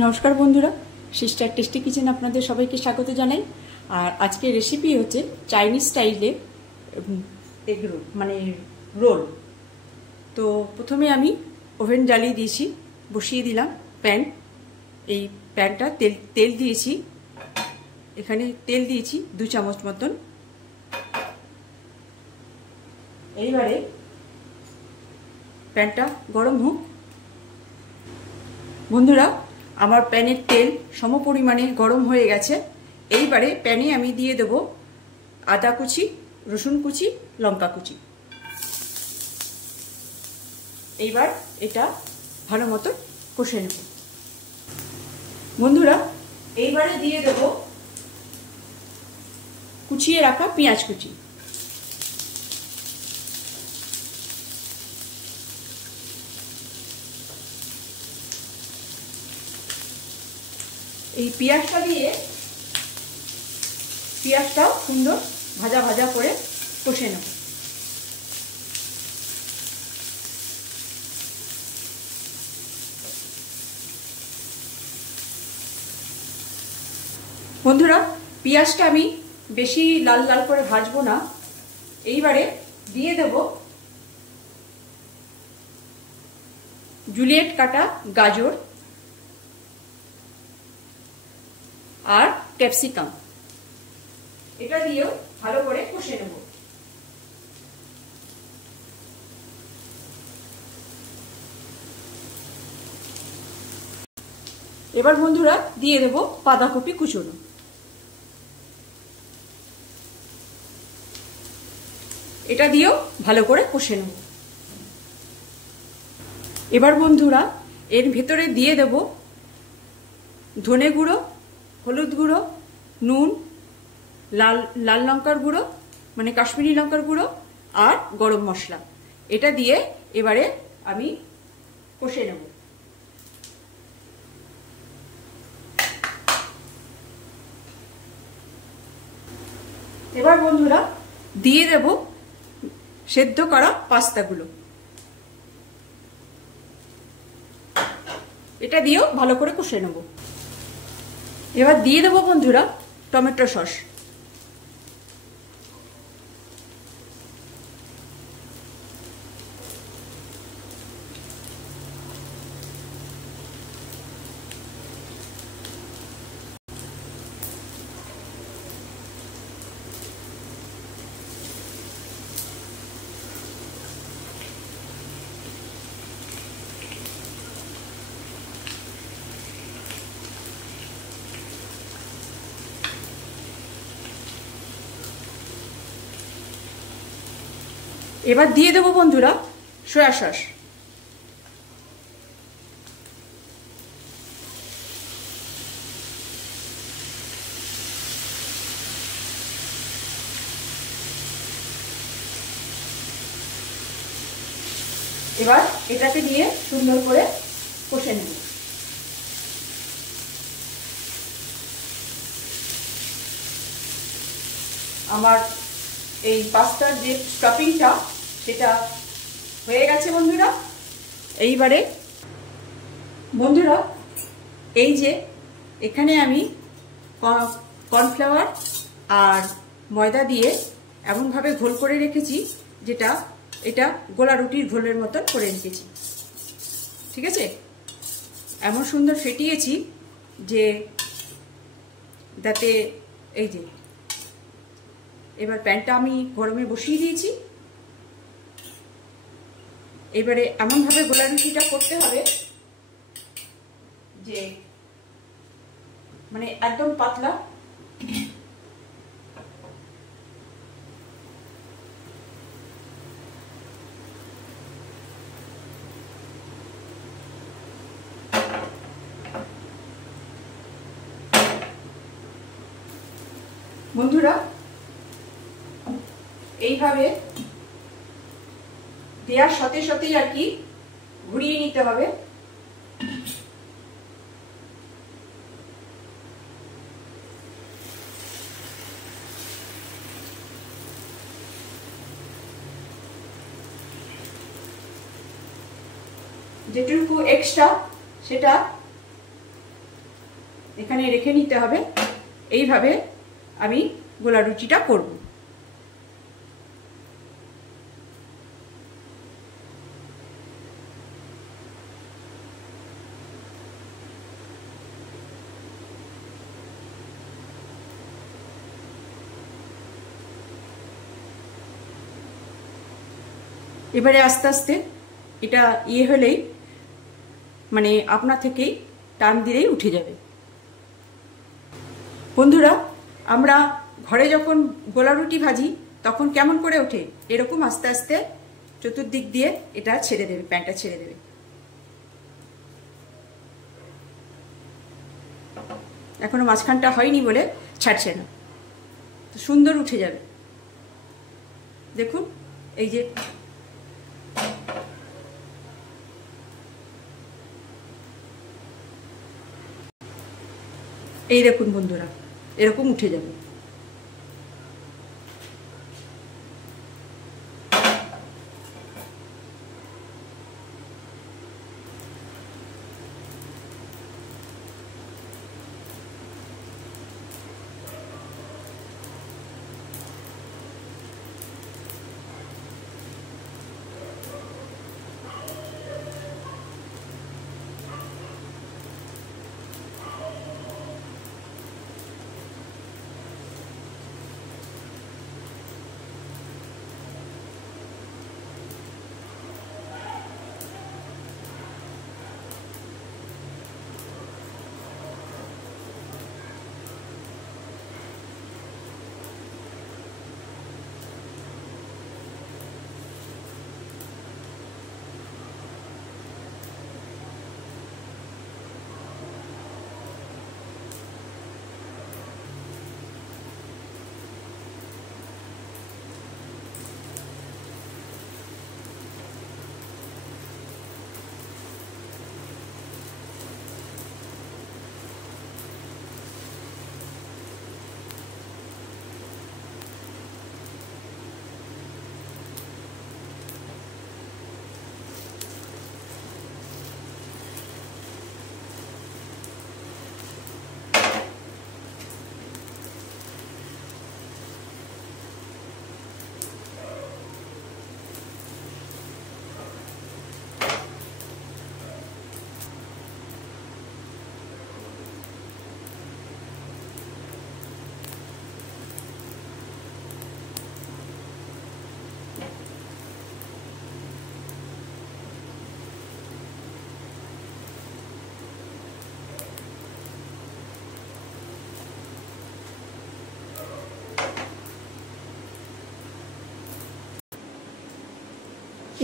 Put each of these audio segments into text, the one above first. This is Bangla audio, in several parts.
নমস্কার বন্ধুরা, সিস্টার টেস্টি কিচেন আপনাদের সবাইকে স্বাগত জানাই। আর আজকের রেসিপি হচ্ছে চাইনিজ স্টাইলে এগ রোল, মানে রোল। তো প্রথমে আমি ওভেন জ্বালিয়ে দিয়েছি, বসিয়ে দিলাম প্যান। এই প্যানটা তেল দিয়েছি, এখানে তেল দিয়েছি 2 চামচ মতন। এইবারে প্যানটা গরম হোক। বন্ধুরা, আমার প্যানের তেল সমপরিমাণে গরম হয়ে গেছে। এইবারে প্যানে আমি দিয়ে দেব আদা কুচি, রসুন কুচি, লঙ্কা কুচি। এইবার এটা ভালো মতো কষে নেব। বন্ধুরা, এইবারে দিয়ে দেব কুচিয়ে রাখা পেঁয়াজ কুচি। এই পেঁয়াজটা দিয়ে পেঁয়াজটাও সুন্দর ভাজা ভাজা করে কষে নেব। বন্ধুরা, পেঁয়াজটা আমি বেশি লাল লাল করে ভাজবো না। এইবারে দিয়ে দেব জুলিয়েট কাটা গাজর আর ক্যাপসিকাম। এটা দিয়েও ভালো করে কষে নেব। এবার বন্ধুরা দিয়ে দেব বাঁধাকপি কুচনো। এটা দিয়েও ভালো করে কষে নেব। এবার বন্ধুরা এর ভেতরে দিয়ে দেব ধনে গুঁড়ো, হলুদ গুঁড়ো, নুন, লাল লঙ্কার গুঁড়ো মানে কাশ্মীরি লঙ্কার গুঁড়ো আর গরম মশলা। এটা দিয়ে এবারে আমি কষে নেব। এবার বন্ধুরা দিয়ে দেব সেদ্ধ করা পাস্তাগুলো। এটা দিয়েও ভালো করে কষে নেব। এবার দিয়ে দেব বন্ধুরা টমেটো সস। এবার দিয়ে দেব বন্ধুরা সয়া সস। এবার এটাকে দিয়ে সুন্দর করে কষে নেব। আমার এই পাস্তার যে স্টাফিংটা সেটা হয়ে গেছে বন্ধুরা। এইবারে বন্ধুরা এই যে এখানে আমি কর্নফ্লাওয়ার আর ময়দা দিয়ে এমনভাবে ঘোল করে রেখেছি যেটা এটা গোলা রুটির ঘোলের মতন করে রেখেছি। ঠিক আছে, এমন সুন্দর ফেটিয়েছি যে যাতে এই যে এবার প্যানটা আমি গরমে বসিয়ে দিয়েছি। এবারে এমনভাবে গোলা রুটিটা করতে হবে যে মানে একদম পাতলা। বন্ধুরা এইভাবে দেওয়ার সাথে সাথেই আর কি ঘুরিয়ে নিতে হবে। যেটুকু এক্সট্রা সেটা এখানে রেখে নিতে হবে। এইভাবে আমি গোলা রুটিটা করব। এবারে আস্তে আস্তে এটা হলেই মানে আপনা থেকেই টান দিলেই উঠে যাবে। বন্ধুরা, আমরা ঘরে যখন গোলা রুটি ভাজি তখন কেমন করে ওঠে, এরকম আস্তে আস্তে চতুর্দিক দিয়ে এটা ছেড়ে দেবে, প্যানটা ছেড়ে দেবে। এখনো মাঝখানটা হয়নি বলে ছাড়ছে না, তো সুন্দর উঠে যাবে। দেখুন, এই যে এই দেখুন বন্ধুরা, এরকম উঠে যাবে।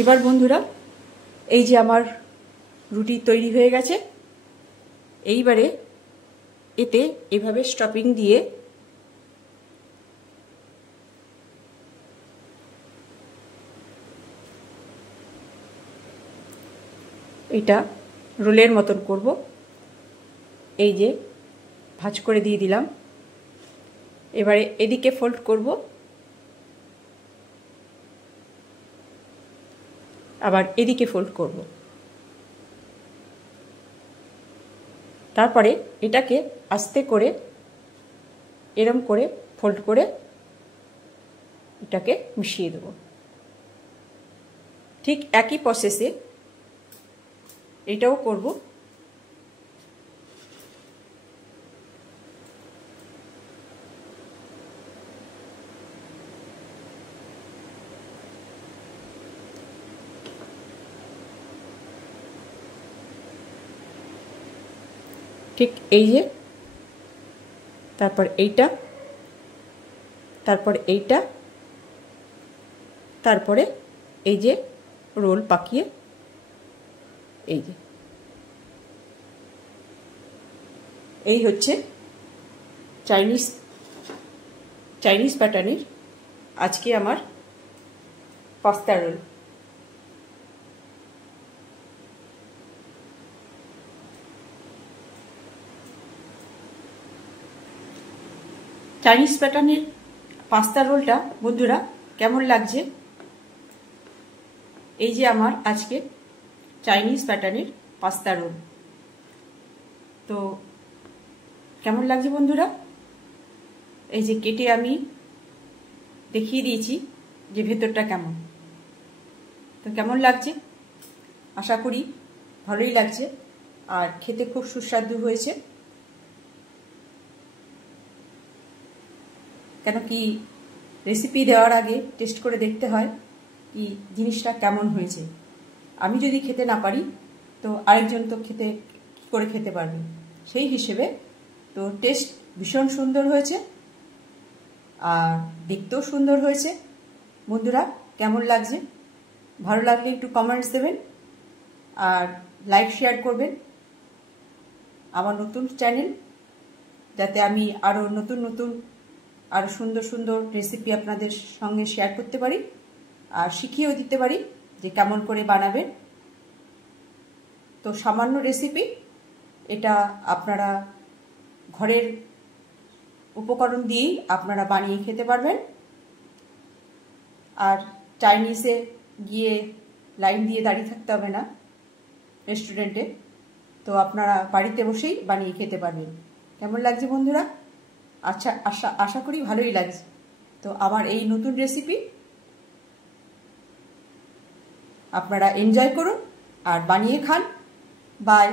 এবার বন্ধুরা, এই যে আমার রুটি তৈরি হয়ে গেছে। এইবারে এতে এভাবে স্টপিং দিয়ে এটা রোলের মতন করব। এই যে ভাঁজ করে দিয়ে দিলাম। এবারে এদিকে ফোল্ড করব, আবার এদিকে ফোল্ড করব। তারপরে এটাকে আস্তে করে এরম করে ফোল্ড করে এটাকে মিশিয়ে দেব। ঠিক একই প্রসেসে এটাও করব। ঠিক এই যে, তারপর এইটা, তারপর এইটা, তারপরে এই যে রোল পাকিয়ে এই যে, এই হচ্ছে চাইনিজ প্যাটার্নের আজকে আমার পাস্তা রোল। চাইনিজ প্যাটার্নের পাস্তা রোলটা বন্ধুরা কেমন লাগছে? এই যে আমার আজকে চাইনিজ প্যাটার্নের পাস্তা রোল। তো কেমন লাগছে বন্ধুরা? এই যে কেটে আমি দেখিয়ে দিয়েছি যে ভেতরটা কেমন। তো কেমন লাগছে? আশা করি ভালোই লাগছে আর খেতে খুব সুস্বাদু হয়েছে। কেন কি রেসিপি দেওয়ার আগে টেস্ট করে দেখতে হয় কি জিনিসটা কেমন হয়েছে। আমি যদি খেতে না পারি তো আরেকজন তো করে খেতে পারবে, সেই হিসেবে তো টেস্ট ভীষণ সুন্দর হয়েছে আর দেখতেও সুন্দর হয়েছে। বন্ধুরা কেমন লাগছে? ভালো লাগলে একটু কমেন্টস দেবেন আর লাইক শেয়ার করবেন আমার নতুন চ্যানেল, যাতে আমি আরও নতুন নতুন আরও সুন্দর সুন্দর রেসিপি আপনাদের সঙ্গে শেয়ার করতে পারি আর শিখিয়েও দিতে পারি যে কেমন করে বানাবেন। তো সামান্য রেসিপি, এটা আপনারা ঘরের উপকরণ দিয়েই আপনারা বানিয়ে খেতে পারবেন। আর চাইনিজে গিয়ে লাইন দিয়ে দাঁড়িয়ে থাকতে হবে না রেস্টুরেন্টে, তো আপনারা বাড়িতে বসেই বানিয়ে খেতে পারবেন। কেমন লাগছে বন্ধুরা? আচ্ছা, আশা করি ভালোই লাগছে। তো আমার এই নতুন রেসিপি আপনারা এনজয় করুন আর বানিয়ে খান। বাই।